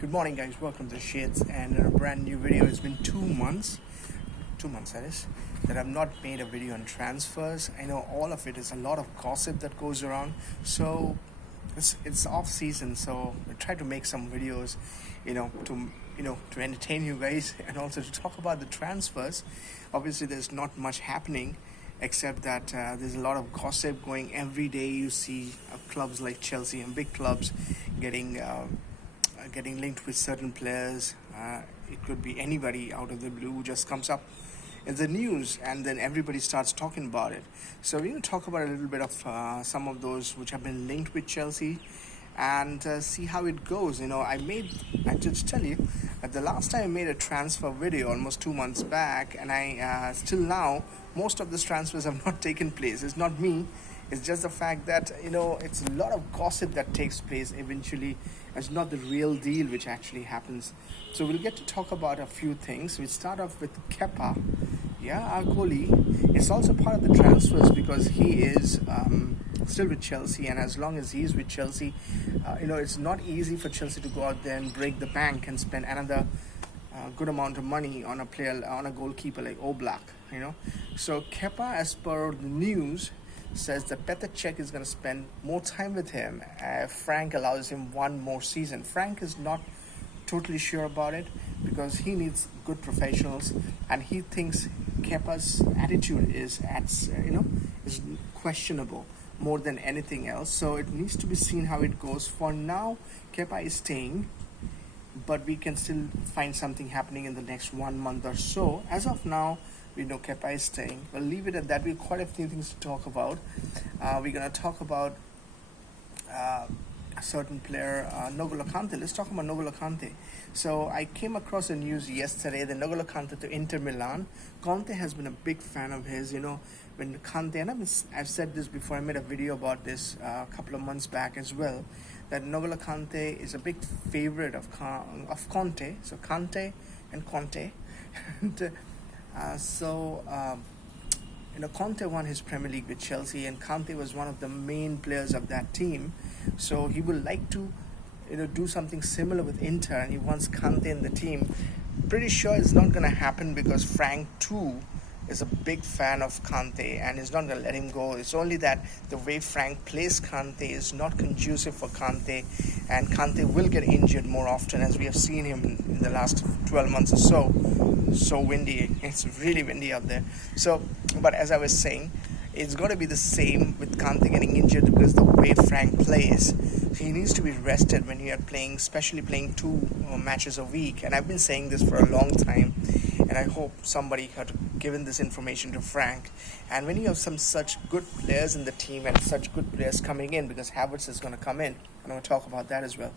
Good morning, guys. Welcome to Shades and a brand new video. It's been 2 months, that is, that I've not made a video on transfers. I know all of it is a lot of gossip that goes around. So it's off season, so I try to make some videos, to entertain you guys and also to talk about the transfers. Obviously, there's not much happening, except that there's a lot of gossip going every day. You see clubs like Chelsea and big clubs getting linked with certain players. It could be anybody out of the blue who just comes up in the news, and then everybody starts talking about it. So we're going to talk about a little bit of some of those which have been linked with Chelsea and see how it goes. I just tell you that the last time I made a transfer video almost 2 months back, and I still now most of these transfers have not taken place. It's not me. It's just the fact that, it's a lot of gossip that takes place eventually. It's not the real deal which actually happens. So we'll get to talk about a few things. We start off with Kepa. Our goalie. It's also part of the transfers because he is still with Chelsea. And as long as he's with Chelsea, it's not easy for Chelsea to go out there and break the bank and spend another good amount of money on a player, on a goalkeeper like Oblak. So Kepa, as per the news, says that Petr Cech is going to spend more time with him if Frank allows him one more season. Frank is not totally sure about it because he needs good professionals, and he thinks Kepa's attitude is questionable more than anything else. So it needs to be seen how it goes. For now, Kepa is staying, but we can still find something happening in the next 1 month or so. As of now, we know Kepa is staying. We'll leave it at that. We have quite a few things to talk about. We're going to talk about a certain player, N'Golo Kante. Let's talk about N'Golo Kante. So I came across the news yesterday that N'Golo Kante to Inter Milan. Kante has been a big fan of his. When Kante, and I've said this before, I made a video about this a couple of months back as well, that N'Golo Kante is a big favorite of Conte. So Kante and Conte. Conte won his Premier League with Chelsea, and Kante was one of the main players of that team. So he would like to, do something similar with Inter, and he wants Kante in the team. Pretty sure it's not going to happen because Frank too is a big fan of Kante and is not going to let him go. It's only that the way Frank plays Kante is not conducive for Kante, and Kante will get injured more often, as we have seen him in the last 12 months or so. So windy, it's really windy out there. So, but as I was saying, it's going to be the same with Kante getting injured because the way Frank plays. He needs to be rested when you are playing, especially playing 2 matches a week. And I've been saying this for a long time, and I hope somebody had given this information to Frank. And when you have some such good players in the team and such good players coming in, because Havertz is going to come in, I'm going to talk about that as well.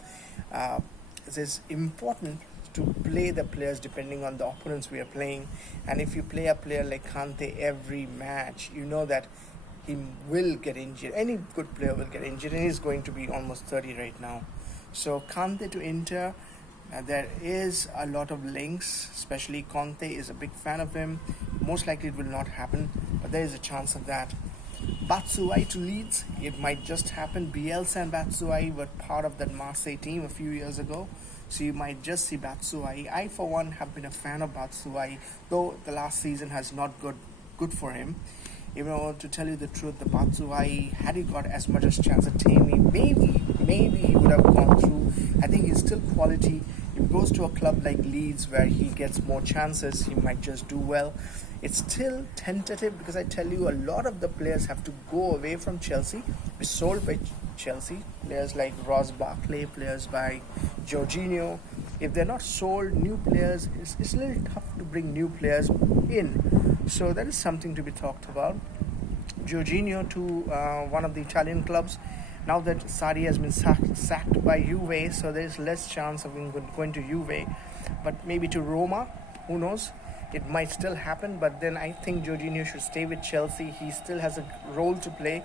It is important to play the players depending on the opponents we are playing. And if you play a player like Kante every match, you know that he will get injured. Any good player will get injured, and he's going to be almost 30 right now. So Kante to Inter, there is a lot of links, especially Conte is a big fan of him. Most likely it will not happen, but there is a chance of that. Batshuayi to Leeds, it might just happen. Bielsa and Batshuayi were part of that Marseille team a few years ago, so you might just see Batshuayi. I, for one, have been a fan of Batshuayi, though the last season has not got good for him. To tell you the truth, the Batshuayi, had he got as much as chance at Tammy, maybe he would have gone through. I think he's still quality. If he goes to a club like Leeds where he gets more chances, he might just do well. It's still tentative because I tell you, a lot of the players have to go away from Chelsea, be sold by Chelsea. Players like Ross Barkley, players by Jorginho. If they're not sold, new players, it's a little tough to bring new players in. So that is something to be talked about. Jorginho to one of the Italian clubs. Now that Sarri has been sacked by Juve, so there is less chance of him going to Juve. But maybe to Roma, who knows? It might still happen, but then I think Jorginho should stay with Chelsea. He still has a role to play.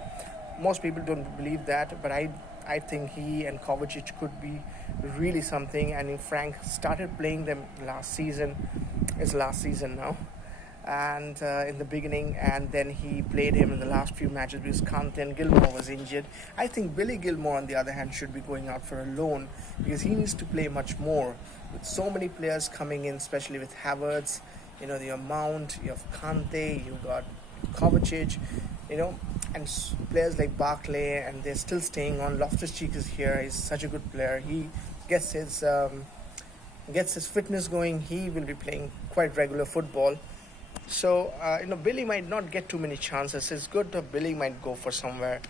Most people don't believe that, but I think he and Kovacic could be really something. And if Frank started playing them last season, it's last season now. and in the beginning, and then he played him in the last few matches because Kante and Gilmore was injured. I think Billy Gilmore, on the other hand, should be going out for a loan because he needs to play much more. With so many players coming in, especially with Havertz, the amount, you have Kante, you got Kovacic, and players like Barkley, and they're still staying on. Loftus-Cheek is here. He's such a good player. He gets his fitness going. He will be playing quite regular football. So, Billy might not get too many chances. It's good that Billy might go for somewhere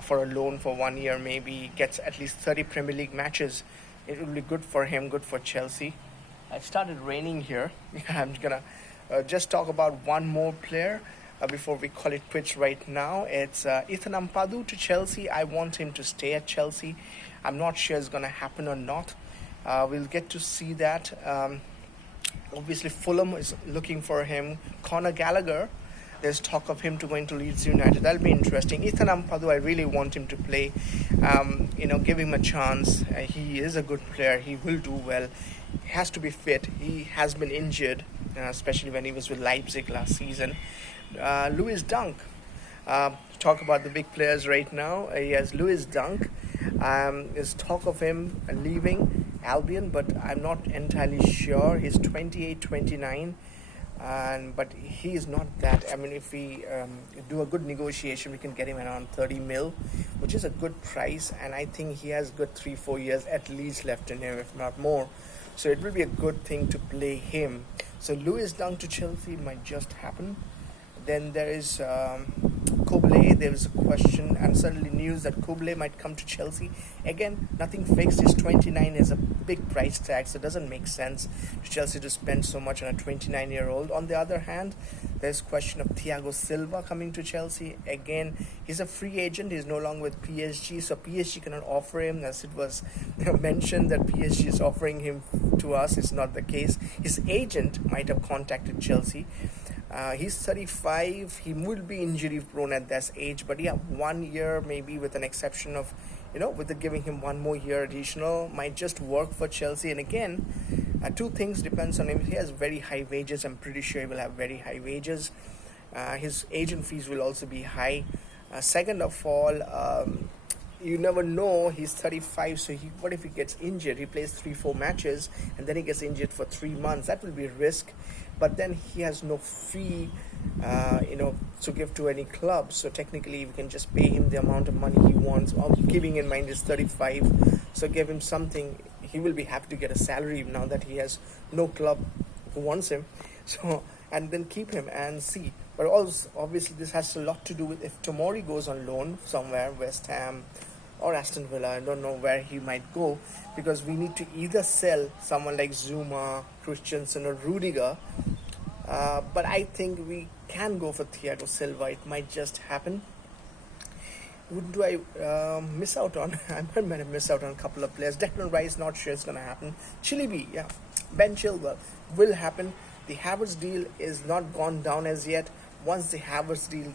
for a loan for 1 year, maybe gets at least 30 Premier League matches. It will be good for him, good for Chelsea. It started raining here. I'm going to just talk about one more player before we call it quits right now. It's Ethan Ampadu to Chelsea. I want him to stay at Chelsea. I'm not sure it's going to happen or not. We'll get to see that. Obviously, Fulham is looking for him. Conor Gallagher, there's talk of him to going to Leeds United. That'll be interesting. Ethan Ampadu, I really want him to play. Give him a chance. He is a good player. He will do well. He has to be fit. He has been injured, especially when he was with Leipzig last season. Lewis Dunk. Talk about the big players right now. Yes, Lewis Dunk. There's talk of him leaving Albion, but I'm not entirely sure. He's 28, 29, but he is not that. I mean, if we do a good negotiation, we can get him around 30 mil, which is a good price, and I think he has good 3-4 years at least left in him, if not more. So it will be a good thing to play him. So Lewis Dunk to Chelsea might just happen. Then there is Kobele. There is a question and suddenly news that Kobele might come to Chelsea. Again, nothing fixed. He's 29, is a big price tag, so it doesn't make sense to Chelsea to spend so much on a 29-year-old. On the other hand, there's question of Thiago Silva coming to Chelsea. Again, he's a free agent. He's no longer with PSG, so PSG cannot offer him. As it was mentioned that PSG is offering him to us, it's not the case. His agent might have contacted Chelsea. He's 35. He will be injury prone at this age, but 1 year maybe, with an exception of, with giving him 1 more year additional, might just work for Chelsea. And again, two things depends on him. He has very high wages. I'm pretty sure he will have very high wages. His agent fees will also be high. Second of all, you never know. He's 35, so what if he gets injured? He plays 3-4 matches and then he gets injured for 3 months. That will be a risk. But then he has no fee, to give to any club. So technically, we can just pay him the amount of money he wants. Keeping in mind he's 35, so give him something. He will be happy to get a salary now that he has no club who wants him. So, and then keep him and see. But also, obviously, this has a lot to do with if Tomori goes on loan somewhere, West Ham or Aston Villa. I don't know where he might go, because we need to either sell someone like Zuma, Christensen or Rudiger. But I think we can go for Thiago Silva. It might just happen. What do I miss out on? I might have missed out on a couple of players. Declan Rice, not sure it's going to happen. Ben Chilwell will happen. The Havertz deal is not gone down as yet. Once the Havertz deal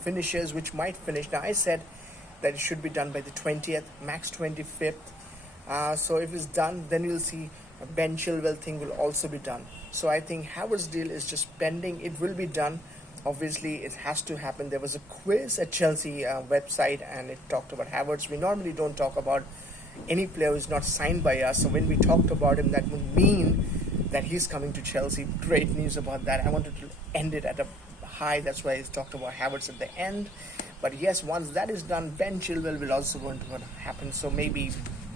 finishes, which might finish. Now, I said that it should be done by the 20th, max 25th. So if it's done, then you'll see Ben Chilwell thing will also be done. So I think Havertz deal is just pending. It will be done. Obviously, it has to happen. There was a quiz at Chelsea website, and it talked about Havertz. We normally don't talk about any player who is not signed by us. So when we talked about him, that would mean that he's coming to Chelsea. Great news about that. I wanted to end it at a high. That's why I talked about Havertz at the end. But yes, once that is done, Ben Chilwell will also going to happen. So maybe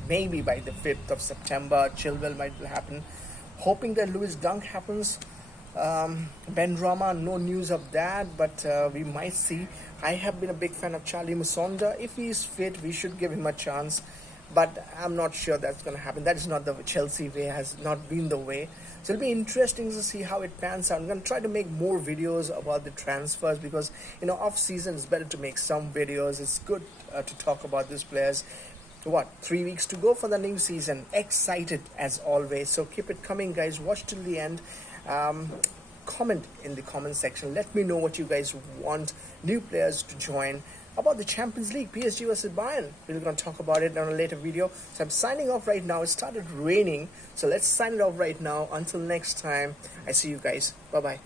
by the 5th of September, Chilwell might happen. Hoping that Lewis Dunk happens. Ben Rama, no news of that, but we might see. I have been a big fan of Charlie Musonda. If he is fit, we should give him a chance. But I'm not sure that's going to happen. That is not the Chelsea way, has not been the way. So it'll be interesting to see how it pans out. I'm going to try to make more videos about the transfers because, off season it's better to make some videos. It's good to talk about these players. 3 weeks to go for the new season. Excited as always. So keep it coming, guys. Watch till the end. Comment in the comment section. Let me know what you guys want new players to join. About the Champions League, PSG versus Bayern. We're going to talk about it on a later video. So I'm signing off right now. It started raining. So let's sign it off right now. Until next time, I see you guys. Bye-bye.